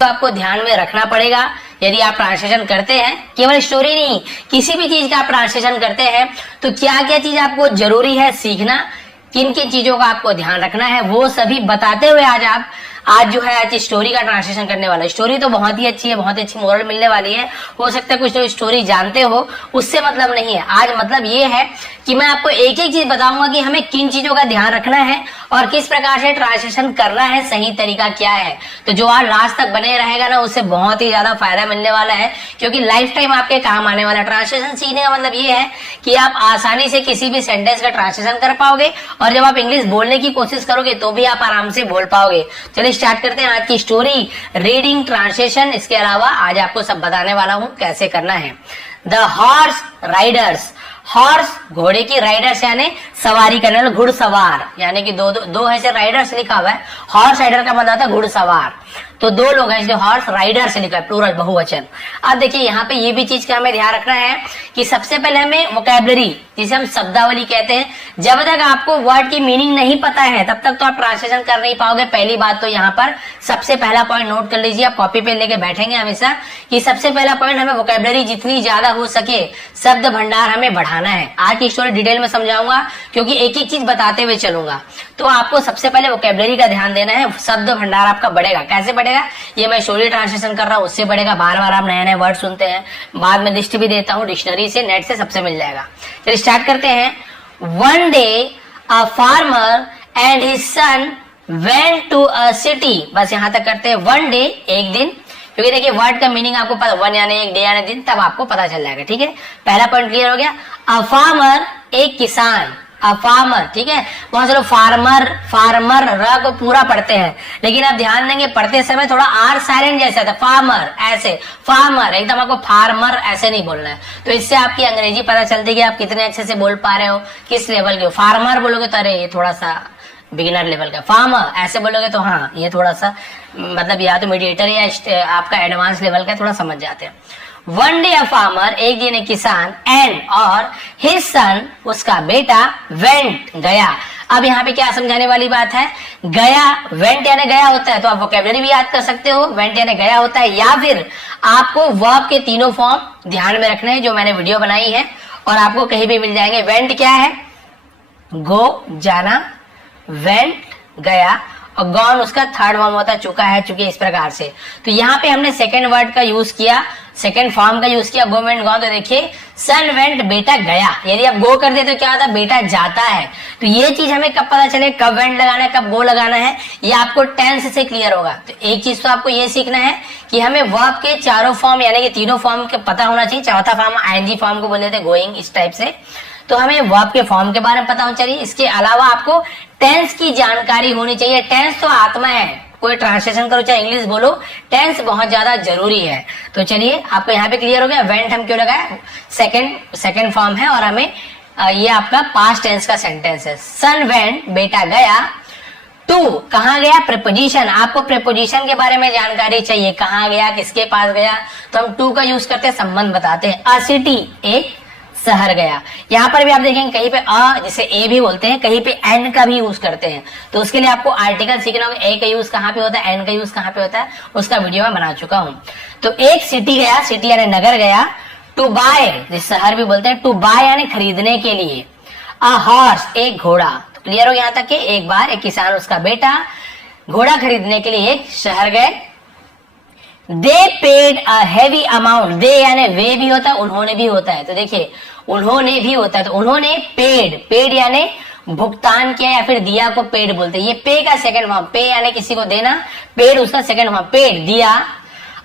तो आपको ध्यान में रखना पड़ेगा यदि आप ट्रांसलेशन करते हैं। केवल स्टोरी नहीं, किसी भी चीज का आप ट्रांसलेशन करते हैं तो क्या क्या चीज आपको जरूरी है सीखना, किन किन चीजों का आपको ध्यान रखना है, वो सभी बताते हुए आज जो है आज स्टोरी का ट्रांसलेशन करने वाला। स्टोरी तो बहुत ही अच्छी है, बहुत ही अच्छी मोरल मिलने वाली है। हो सकता है कुछ तो स्टोरी जानते हो, उससे मतलब नहीं है। आज मतलब ये है कि मैं आपको एक एक चीज बताऊंगा कि हमें किन चीजों का ध्यान रखना है और किस प्रकार से ट्रांसलेशन करना है, सही तरीका क्या है। तो जो आज लास्ट तक बने रहेगा ना, उससे बहुत ही ज्यादा फायदा मिलने वाला है, क्योंकि लाइफ टाइम आपके काम आने वाला है। ट्रांसलेशन सीखने का मतलब ये है कि आप आसानी से किसी भी सेंटेंस का ट्रांसलेशन कर पाओगे और जब आप इंग्लिश बोलने की कोशिश करोगे तो भी आप आराम से बोल पाओगे। चलिए स्टार्ट करते हैं आज की स्टोरी, रीडिंग, ट्रांसलेशन। इसके अलावा आज आपको सब बताने वाला हूं कैसे करना है। द हॉर्स राइडर्स, हॉर्स घोड़े की, राइडर्स यानी सवारी करने वाले, घुड़सवार, यानी कि दो है से राइडर्स लिखा हुआ है। हॉर्स राइडर का मतलब था घुड़सवार, तो दो लोग हैं इसलिए हॉर्स राइडर से लिखा है, प्लूरल, बहुवचन। अब देखिए यहाँ पे ये भी चीज का हमें ध्यान रखना है कि सबसे पहले हमें वोकैबुलरी, जिसे हम शब्दावली कहते हैं, जब तक आपको वर्ड की मीनिंग नहीं पता है तब तक तो आप ट्रांसलेशन कर नहीं पाओगे। पहली बात तो यहाँ पर सबसे पहला पॉइंट नोट कर लीजिए, आप कॉपी पे लेके बैठेंगे हमेशा कि सबसे पहला पॉइंट हमें वोकैबुलरी जितनी ज्यादा हो सके, शब्द भंडार हमें बढ़ाना है। आज की स्टोरी डिटेल में समझाऊंगा क्योंकि एक एक चीज बताते हुए चलूंगा। तो आपको सबसे पहले वोकैबुलरी का ध्यान देना है, शब्द भंडार आपका बढ़ेगा। कैसे बढ़ेगा? ये मैं स्टोरी ट्रांसलेशन कर रहा हूँ उससे बढ़ेगा। बार बार आप नए नए वर्ड सुनते हैं, बाद में लिस्ट भी देता हूँ, डिक्शनरी से, नेट से, सबसे मिल जाएगा। चलिए स्टार्ट करते हैं। One day a farmer and his son went to a city. बस यहां तक करते हैं। वन डे, एक दिन, क्योंकि देखिए वर्ड का मीनिंग आपको पता, वन यानी एक, डे यानी दिन, तब आपको पता चल जाएगा। ठीक है, पहला पॉइंट क्लियर हो गया। अ फार्मर, एक किसान, अ फार्मर, ठीक है। बहुत से लोग फार्मर, फार्मर र को पूरा पढ़ते हैं, लेकिन आप ध्यान देंगे पढ़ते समय थोड़ा आर साइलेंट जैसा था, फार्मर ऐसे, फार्मर एकदम, आपको फार्मर ऐसे नहीं बोलना है। तो इससे आपकी अंग्रेजी पता चलती है कि आप कितने अच्छे से बोल पा रहे हो, किस लेवल के हो। फार्मर बोलोगे तो अरे ये थोड़ा सा बिगिनर लेवल का, फार्मर ऐसे बोलोगे तो हाँ ये थोड़ा सा मतलब या तो मीडिएटर या आपका एडवांस लेवल का, थोड़ा समझ जाते हैं। वन डे अ फार्मर, एक दिन एक किसान, एंड और हिज सन, उसका बेटा, वेंट गया। अब यहाँ पे क्या समझाने वाली बात है? गया, वेंट यानी गया होता है, तो आप वोकैबुलरी भी याद कर सकते हो, वेंट यानी गया होता है। या फिर आपको वर्ब के तीनों फॉर्म ध्यान में रखने हैं जो मैंने वीडियो बनाई है और आपको कहीं भी मिल जाएंगे। वेंट क्या है? गो, जाना, वेंट गया, और गॉन उसका थर्ड फॉर्म होता है, चुका है, चुके, इस प्रकार से। तो यहाँ पे हमने सेकंड वर्ड का यूज किया, सेकंड फॉर्म का यूज किया, गो, वेंट, गॉन। तो देखिए सन वेंट, बेटा गया। यदि आप गो कर दे तो क्या होता है? बेटा जाता है। तो ये चीज हमें कब पता चले कब वेंट लगाना है, कब गो लगाना है, ये आपको टेंस से क्लियर होगा। तो एक चीज तो आपको ये सीखना है कि हमें वर्ब के चारों फॉर्म यानी कि तीनों फॉर्म के पता होना चाहिए। चौथा फॉर्म आईएनजी फॉर्म को बोलते थे, गोइंग, इस टाइप से। तो हमें वर्ब के फॉर्म के बारे में पता होना चाहिए। इसके अलावा आपको टेंस की जानकारी होनी चाहिए। टेंस तो आत्मा है, कोई ट्रांसलेशन करो चाहे इंग्लिश बोलो, टेंस बहुत ज्यादा जरूरी है। तो चलिए आपको यहाँ पे क्लियर हो गया वेंट हम क्यों लगाए, सेकंड फॉर्म है और हमें ये आपका पास्ट टेंस का सेंटेंस है। सन वेंट, बेटा गया, टू कहाँ गया, प्रीपोजिशन। आपको प्रीपोजिशन के बारे में जानकारी चाहिए, कहाँ गया, किसके पास गया, तो हम टू का यूज करते हैं, संबंध बताते हैं। अ सिटी, एक शहर गया। यहाँ पर भी आप देखेंगे कहीं पे अ, जिसे ए भी बोलते हैं, कहीं पे एन का भी यूज करते हैं। तो उसके लिए आपको आर्टिकल सीखना होगा, ए का यूज कहाँ पे होता है, एन का यूज कहाँ पे होता है, उसका वीडियो मैं बना चुका हूँ। तो एक सिटी गया, सिटी यानी नगर गया। टू बाय, जिस शहर भी बोलते हैं, टू बाय यानी खरीदने के लिए। अ हॉर्स, एक घोड़ा। तो क्लियर हो यहाँ तक कि एक बार एक किसान, उसका बेटा घोड़ा खरीदने के लिए एक शहर गए। They paid a heavy amount, they यानी वे भी होता है, उन्होंने भी होता है। तो देखिए उन्होंने भी होता है, तो उन्होंने पेड, पेड यानी भुगतान किया या फिर दिया को पेड बोलते हैं। ये पे का सेकंड फॉर्म, पे यानी किसी को देना, पेड उसका सेकंड फॉर्म, पेड दिया।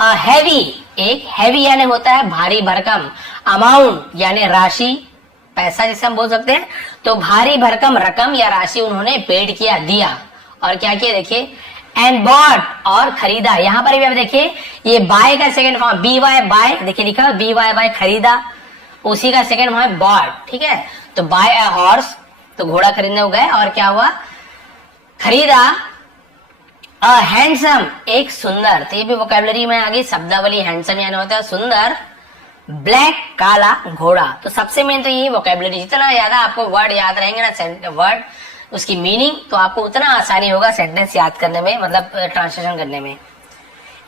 अ हैवी, एक हैवी यानी होता है भारी भरकम, अमाउंट यानी राशि, पैसा जिसे हम बोल सकते हैं। तो भारी भरकम रकम या राशि उन्होंने पेड किया, दिया। और क्या किया देखिए, एंड बॉट, और खरीदा। यहाँ पर भी आप देखिए ये बाय का second form, B Y by, देखिए लिखा बी वाई बाय, खरीदा, उसी का सेकंड फॉर्म है बॉट। ठीक है, तो बाय अ हॉर्स, तो घोड़ा खरीदने को गए और क्या हुआ, खरीदा। अ हैंडसम, एक सुंदर, तो ये भी वोकैबुलरी में आ गई शब्दावली, हैंडसम यानी होता है सुंदर। ब्लैक, काला घोड़ा। तो सबसे मेन तो ये वोकैबुलरी, जितना ज्यादा आपको वर्ड याद रहेंगे ना, वर्ड उसकी मीनिंग, तो आपको उतना आसानी होगा सेंटेंस याद करने में, मतलब ट्रांसलेशन करने में।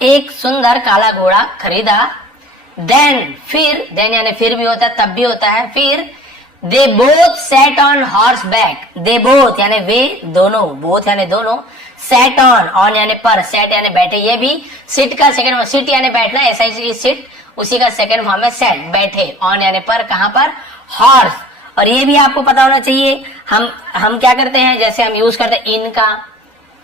एक सुंदर काला घोड़ा खरीदा। देन यानी फिर भी होता है, तब भी होता है, फिर they both set on horse back. They both यानी वे दोनों, बोथ यानी दोनों, सेट ऑन यानी पर, सेट यानी बैठे, ये भी सिट का सेकंड, सिट यानी बैठना, ऐसा ही सिट उसी का सेकंड फॉर्म है सेट, बैठे, ऑन यानी पर, कहां पर, हॉर्स। और ये भी आपको पता होना चाहिए, हम क्या करते हैं, जैसे हम यूज करते हैं इन का,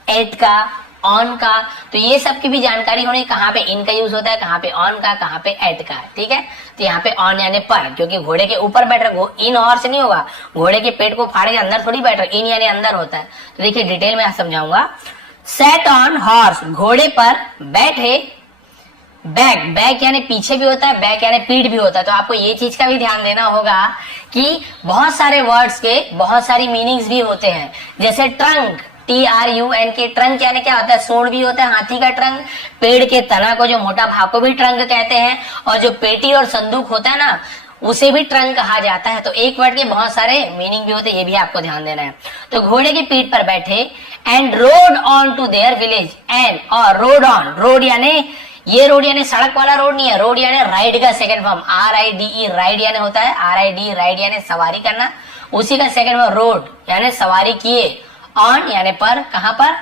एट का, ऑन का, तो ये सब की भी जानकारी होनी, कहाँ पे इन का यूज होता है, कहाँ पे ऑन का, कहाँ पे एट का, ठीक है। तो यहाँ पे ऑन यानी पर, क्योंकि घोड़े के ऊपर बैठ रहा, इन हॉर्स नहीं होगा, घोड़े के पेट को फाड़ के अंदर थोड़ी बैठ रहा, इन यानी अंदर होता है। तो देखिए डिटेल में समझाऊंगा। सेट ऑन हॉर्स, घोड़े पर बैठे। बैक यानी पीछे भी होता है, बैक यानी पीठ भी होता है। तो आपको ये चीज का भी ध्यान देना होगा कि बहुत सारे वर्ड्स के बहुत सारी मीनिंग्स भी होते हैं। जैसे ट्रंक, TRUNK, ट्रंक यानी क्या होता है, सूंड भी होता है, हाथी का ट्रंक, पेड़ के तना को, जो मोटा भाग को भी ट्रंक कहते हैं, और जो पेटी और संदूक होता है ना, उसे भी ट्रंक कहा जाता है। तो एक वर्ड के बहुत सारे मीनिंग भी होते हैं, ये भी आपको ध्यान देना है। तो घोड़े की पीठ पर बैठे, and rode on to their village, and और रोड ऑन, रोड यानी ये रोड यानी सड़क वाला रोड नहीं है, रोड यानी राइड का सेकंड फॉर्म, RIDE, राइड यानी होता है, RID, राइड यानी सवारी करना, उसी का सेकंड फॉर्म रोड यानी सवारी किए, ऑन यानी पर, कहां पर,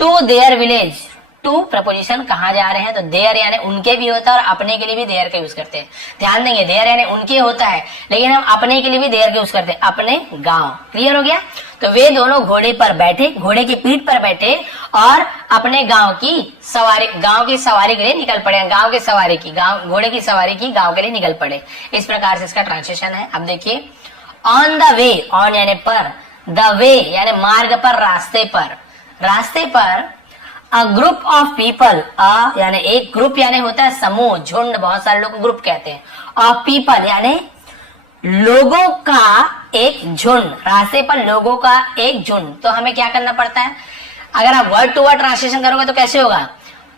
to their village, to preposition, कहां जा रहे हैं, तो देयर यानी उनके भी होता है, और अपने के लिए भी देयर का यूज करते हैं। ध्यान देंगे, देयर यानी उनके होता है, लेकिन हम अपने के लिए भी देयर का यूज करते हैं, अपने गांव। क्लियर हो गया। तो वे दोनों घोड़े पर बैठे, घोड़े की पीठ पर बैठे, और अपने गांव की सवारी के लिए निकल पड़े, गांव की सवारी की, घोड़े की सवारी की गांव के लिए निकल पड़े। इस प्रकार से इसका ट्रांसलेशन है। अब देखिए, ऑन द वे, ऑन यानी पर, द वे यानी मार्ग पर, रास्ते पर, रास्ते पर, अ ग्रुप ऑफ पीपल, यानी एक, ग्रुप यानी होता है समूह, झुंड, बहुत सारे लोग ग्रुप कहते हैं, ऑफ पीपल यानी लोगों का एक झुंड, रास्ते पर लोगों का एक झुंड। तो हमें क्या करना पड़ता है, अगर आप वर्ड टू वर्ड ट्रांसलेशन करोगे तो कैसे होगा,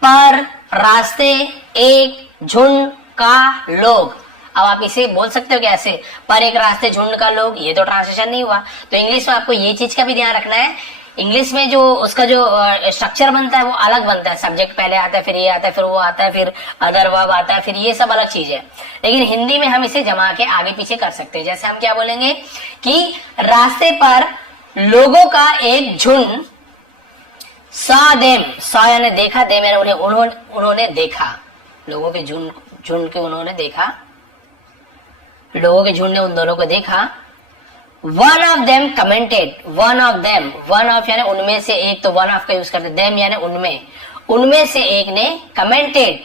पर, रास्ते, एक, झुंड का लोग। अब आप इसे बोल सकते हो कैसे, पर एक रास्ते झुंड का लोग, ये तो ट्रांसलेशन नहीं हुआ। तो इंग्लिश में आपको ये चीज का भी ध्यान रखना है, इंग्लिश में जो उसका जो स्ट्रक्चर बनता है वो अलग बनता है, सब्जेक्ट पहले आता है, फिर ये आता है, फिर वो आता है, फिर अदर वर्ब आता है, फिर ये सब अलग चीज है। लेकिन हिंदी में हम इसे जमा के आगे पीछे कर सकते हैं। जैसे हम क्या बोलेंगे कि रास्ते पर लोगों का एक झुंड, saw them, saw यानी देखा, them यानी उन्होंने देखा, लोगों के झुंड के उन्होंने देखा, लोगों के झुंड ने उन दोनों को देखा। One of them commented, one of them, one of यानी उनमें से एक, तो वन ऑफ का यूज करते, देम यानी उनमें से एक ने कमेंटेड,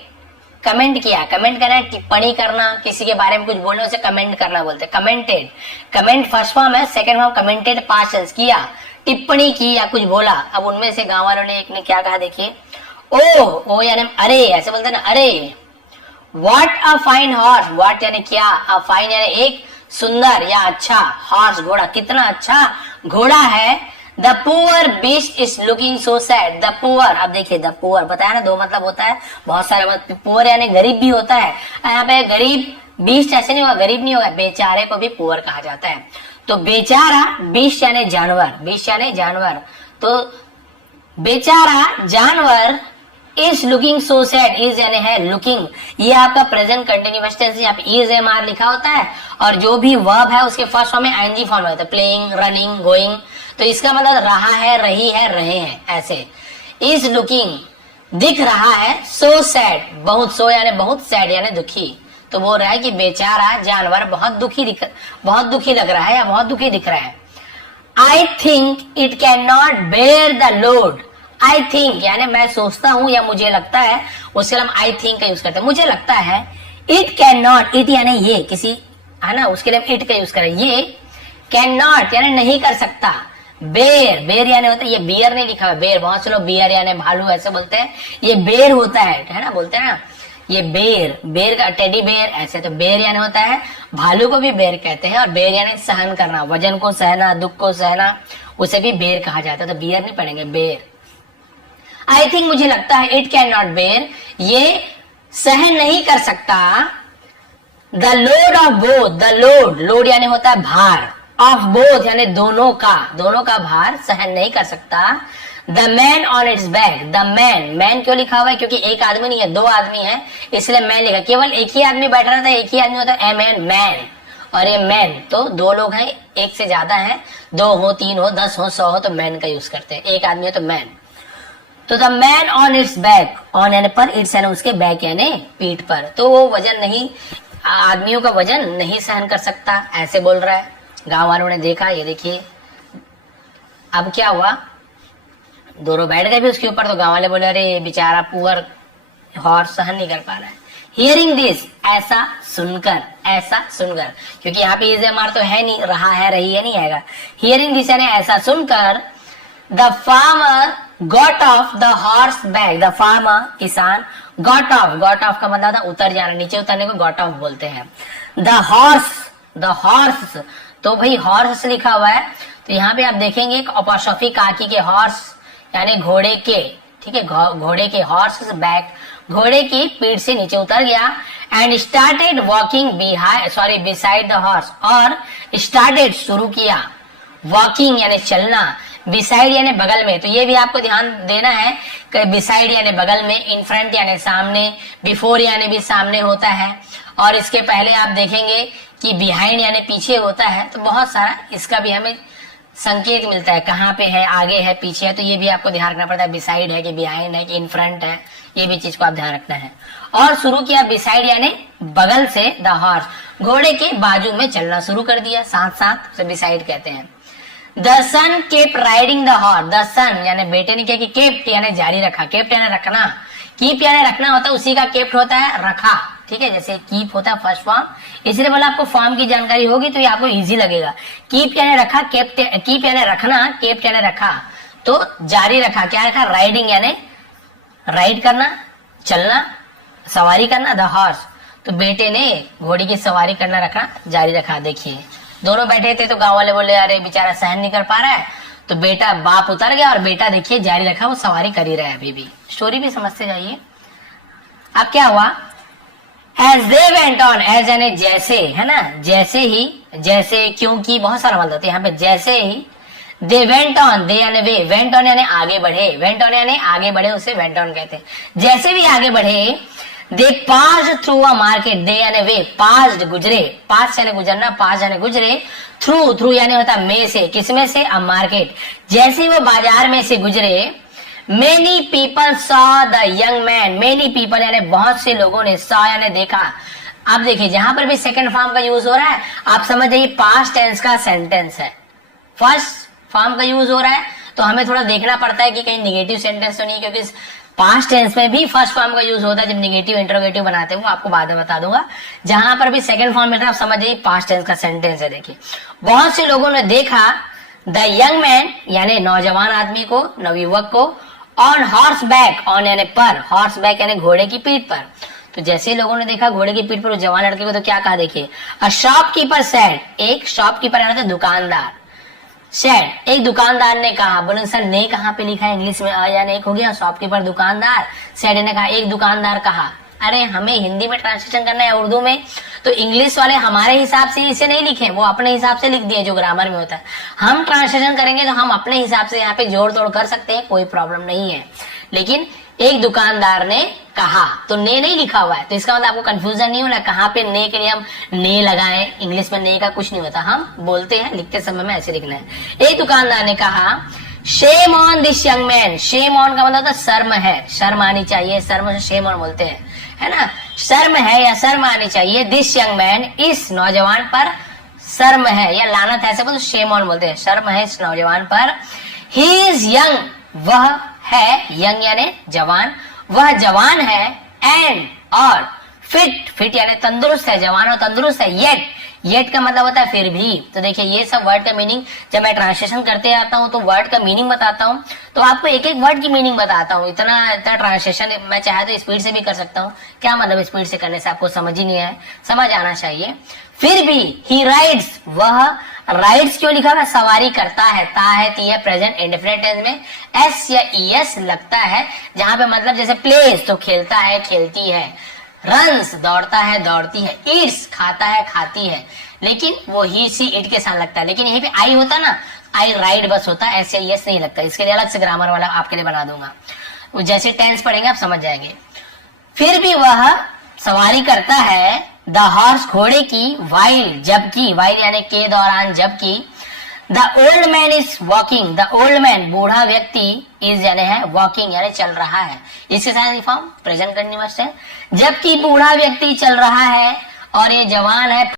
कमेंट किया, कमेंट करना टिप्पणी करना, किसी के बारे में कुछ बोलना उसे कमेंट करना बोलते हैं, कमेंटेड। कमेंट फर्स्ट फॉर्म है, second form commented past tense, किया, टिप्पणी की या कुछ बोला। अब उनमें से गांव वालों ने एक ने क्या कहा, देखिए, ओ यानी अरे, ऐसे बोलते ना, अरे, what a fine horse, what यानी क्या, अ फाइन यानी एक, सुंदर या अच्छा, हॉर्स घोड़ा, कितना अच्छा घोड़ा है। The poor beast is looking so sad, the poor, अब देखिए द पुअर बताया ना, दो मतलब होता है, बहुत सारे मतलब, पुअर यानी गरीब भी होता है, यहाँ पे गरीब, बीस्ट ऐसे नहीं होगा, गरीब नहीं होगा, बेचारे को भी पुअर कहा जाता है। तो बेचारा, बीस्ट यानी जानवर, बीस्ट यानी जानवर, तो बेचारा जानवर is looking so sad, is यानी है लुकिंग, ये आपका प्रेजेंट कंटिन्यूअस टेंस, यहाँ पे इज एम लिखा होता है, और जो भी वर्ब है उसके फर्स्ट फॉर्म में आईएनजी फॉर्म में होता है, प्लेइंग, रनिंग, गोइंग। तो इसका मतलब रहा है, रही है, रहे हैं, ऐसे। इज लुकिंग दिख रहा है, सो सैड, बहुत, सो यानी बहुत, सैड यानी दुखी। तो बोल रहा है कि बेचारा जानवर बहुत दुखी लग रहा है या बहुत दुखी दिख रहा है। I think it can not bear the load, I think यानी मैं सोचता हूं या मुझे लगता है, उसके लिए हम आई थिंक का यूज करते हैं, मुझे लगता है। इट कैन नॉट, इट यानी ये किसी, है ना, उसके लिए हम इट का यूज करें। ये कैन नॉट यानी नहीं कर सकता। बेर, बेर यानी होता है, ये बियर नहीं लिखा है, बेर, बहुत से लोग बियर यानी भालू ऐसे बोलते हैं, ये बेर होता है ना, बोलते हैं ना, ये बेर, बेर का टेडी बेर ऐसे। तो बेर यानी होता है, भालू को भी बेर कहते हैं, और बेर यानी सहन करना, वजन को सहना, दुख को सहना, उसे भी बेर कहा जाता है। तो बियर नहीं पढ़ेंगे, बेर। आई थिंक मुझे लगता है, इट कैन नॉट बेर, ये सहन नहीं कर सकता। The load of both, the load, load यानी होता है भार, ऑफ बोथ यानी दोनों का भार सहन नहीं कर सकता। The man on it's back, the man, man क्यों लिखा हुआ है? क्योंकि एक आदमी नहीं है, दो आदमी है, इसलिए मैन लिखा। केवल एक ही आदमी बैठा रहता है, एक ही आदमी होता है, ए मैन, मैन। और ये मैन तो दो लोग हैं, एक से ज्यादा है, 2 हो, 3 हो, 10 हो, 100 हो तो मैन का यूज करते हैं। एक आदमी है तो मैन। तो the man on it's back, on यानी पर, इट्स यानी उसके बैक यानी पीठ पर, तो वो वजन नहीं, आदमियों का वजन नहीं सहन कर सकता, ऐसे बोल रहा है। गांव वालों ने देखा, ये देखिए अब क्या हुआ, दोनों बैठ गए भी उसके ऊपर। तो गांव वाले बोले अरे बेचारा पुअर हॉर्स सहन नहीं कर पा रहा है। हियरिंग दिस, ऐसा सुनकर, ऐसा सुनकर, क्योंकि यहाँ पे इज़ तो है नहीं, रहा है, रही है, नहीं आएगा। हियरिंग दिस यानी ऐसा सुनकर, the farmer got off the horse back, the farmer किसान, गॉट ऑफ, गॉट ऑफ का मतलब था उतर जाना, नीचे उतरने को गॉट ऑफ बोलते हैं। द हॉर्स, द हॉर्स, तो भाई हॉर्स लिखा हुआ है, तो यहाँ पे आप देखेंगे एक अपॉस्ट्रोफी काकी के, हॉर्स यानी घोड़े के, ठीक है, घोड़े के, हॉर्स बैक, घोड़े की पीठ से नीचे उतर गया। And started walking beside the horse, और स्टार्टेड शुरू किया, वॉकिंग यानी चलना, बिसाइड यानी बगल में। तो ये भी आपको ध्यान देना है कि बिसाइड यानी बगल में, इन फ्रंट यानी सामने, बिफोर यानी भी सामने होता है, और इसके पहले आप देखेंगे कि बिहाइंड यानी पीछे होता है। तो बहुत सारा इसका भी हमें संकेत मिलता है, कहाँ पे है, आगे है, पीछे है, तो ये भी आपको ध्यान रखना पड़ता है, बिसाइड है कि बिहाइंड है कि इन फ्रंट है, ये भी चीज को आप ध्यान रखना है। और शुरू किया बिसाइड यानी बगल से, द हॉर्स, घोड़े के बाजू में चलना शुरू कर दिया, साथ साथ, उसे बिसाइड कहते हैं। The son kept riding the horse, the son यानी बेटे ने क्या कि केप्ट यानी जारी रखा, केप्ट यानी रखना, कीप यानी रखना होता है, उसी का केप्ट होता है रखा, ठीक है, जैसे कीप होता है फर्स्ट फॉर्म, इसलिए बोला आपको फॉर्म की जानकारी होगी तो ये आपको इजी लगेगा। कीप यानी रखा, कीप यानी रखना, केप्ट यानी रखा, तो जारी रखा, क्या रखा, राइडिंग यानी राइड करना, चलना, सवारी करना, द हॉर्स, तो बेटे ने घोड़ी की सवारी करना रखा, जारी रखा। देखिए दोनों बैठे थे तो गांव वाले बोले अरे बेचारा सहन नहीं कर पा रहा है, तो बेटा, बाप उतर गया और बेटा देखिए जारी रखा, वो सवारी कर ही रहा है। अभी भी स्टोरी भी समझते जाइए। अब क्या हुआ, as they went on, as यानी जैसे, है ना, जैसे ही, जैसे, क्योंकि, बहुत सारा मतलब होता है यहाँ पे, जैसे ही, दे वेंट ऑन, दे यानी वे, वेंट ऑन यानी आगे बढ़े, वेंट ऑन यानी आगे बढ़े, उसे वेंट ऑन कहते हैं। जैसे भी आगे बढ़े, दे पास्ड थ्रू अ मार्केट, दे यानी वे, पास्ड गुजरे, पास यानी गुजरना, पास यानी गुजरे, थ्रू, थ्रू यानी होता में से, किसमें से, अ मार्केट, जैसे वो बाजार में से गुजरे। Many people saw the young man, many people यानी बहुत से लोगों ने, सॉ यानी देखा। अब देखिए जहां पर भी सेकंड फॉर्म का यूज हो रहा है, आप समझ जाइए पास्ट टेंस का सेंटेंस है, फर्स्ट फॉर्म का यूज हो रहा है, तो हमें थोड़ा देखना पड़ता है कि कहीं निगेटिव सेंटेंस तो नहीं, क्योंकि पास्ट टेंस में भी फर्स्ट फॉर्म का यूज होता है जब निगेटिव इंटरोगेटिव बनाते हैं, वो आपको बाद में बता दूंगा। जहां पर भी सेकंड फॉर्म मिल रहा है आप समझ जाइए पास्ट टेंस का सेंटेंस है। देखिए बहुत से लोगों ने देखा, द यंग मैन यानी नौजवान आदमी को, नवयुवक को, ऑन हॉर्स बैक, ऑन यानी पर, हॉर्स बैक यानी घोड़े की पीठ पर। तो जैसे लोगों ने देखा घोड़े की पीठ पर उस जवान लड़के को, तो क्या कहा, देखिए, अ शॉपकीपर सेड, एक शॉपकीपर यानी दुकानदार, सेड एक दुकानदार ने कहा। बोले सर ने कहाँ पे लिखा है इंग्लिश में, आ या नहीं हो गया, शॉपकीपर दुकानदार, सेड ने कहा, एक दुकानदार कहा। अरे हमें हिंदी में ट्रांसलेशन करना है उर्दू में, तो इंग्लिश वाले हमारे हिसाब से इसे नहीं लिखे, वो अपने हिसाब से लिख दिए जो ग्रामर में होता है। हम ट्रांसलेशन करेंगे तो हम अपने हिसाब से यहाँ पे जोड़ तोड़ कर सकते हैं, कोई प्रॉब्लम नहीं है। लेकिन एक दुकानदार ने कहा, तो ने नहीं लिखा हुआ है, तो इसका मतलब आपको कंफ्यूजन नहीं होना कहाँ पे ने के लिए हम ने लगाएं। इंग्लिश में ने का कुछ नहीं होता, हम बोलते हैं लिखते समय में ऐसे लिखना है। एक दुकानदार ने कहा, shame on this young man, shame on का मतलब शर्म है, शर्म आनी चाहिए, शर्म से शेम ऑन बोलते हैं, है ना, शर्म है या शर्म आनी चाहिए, दिस यंग मैन, इस नौजवान पर शर्म है या लानत है, ऐसे बोलते शेम ऑन बोलते हैं, शर्म है इस नौजवान पर। ही इज यंग, वह है, यंग यानी जवान, वह जवान है, एंड और फिट, फिट यानी तंदुरुस्त है, जवान और तंदुरुस्त है, येट, येट का मतलब होता है फिर भी। तो देखिए ये सब वर्ड का मीनिंग जब मैं ट्रांसलेशन करते आता हूँ तो वर्ड का मीनिंग बताता हूँ, तो आपको एक एक वर्ड की मीनिंग बताता हूँ। इतना ट्रांसलेशन मैं चाहे तो स्पीड से भी कर सकता हूँ, क्या मतलब स्पीड से करने से आपको समझ ही नहीं है, समझ आना चाहिए। फिर भी ही राइड्स, वह राइड्स क्यों लिखा है, सवारी करता है, ता है, ती है, प्रेजेंट इंडेफिनिट टेंस में एस या ईएस लगता है, जहां पे मतलब जैसे प्लेस तो खेलता है, खेलती है, रन्स दौड़ता है, दौड़ती है, ईट्स खाता है, खाती है, लेकिन वो ही सी इट के साथ लगता है। लेकिन यहीं पे आई होता ना आई राइड बस होता है, ऐसे यस नहीं लगता, इसके लिए अलग से ग्रामर वाला आपके लिए बना दूंगा, जैसे टेंस पढ़ेंगे आप समझ जाएंगे। फिर भी वह सवारी करता है, द हॉर्स घोड़े की, वाइल जबकि, वाइल यानी के दौरान, जबकि, the old man is walking, the old man बूढ़ा व्यक्ति, इज यानी है वॉकिंग यानी चल रहा है, इसके साथ फॉर्म प्रेजेंट कंटिन्यूअस है, जबकि बूढ़ा व्यक्ति चल रहा है और ये जवान है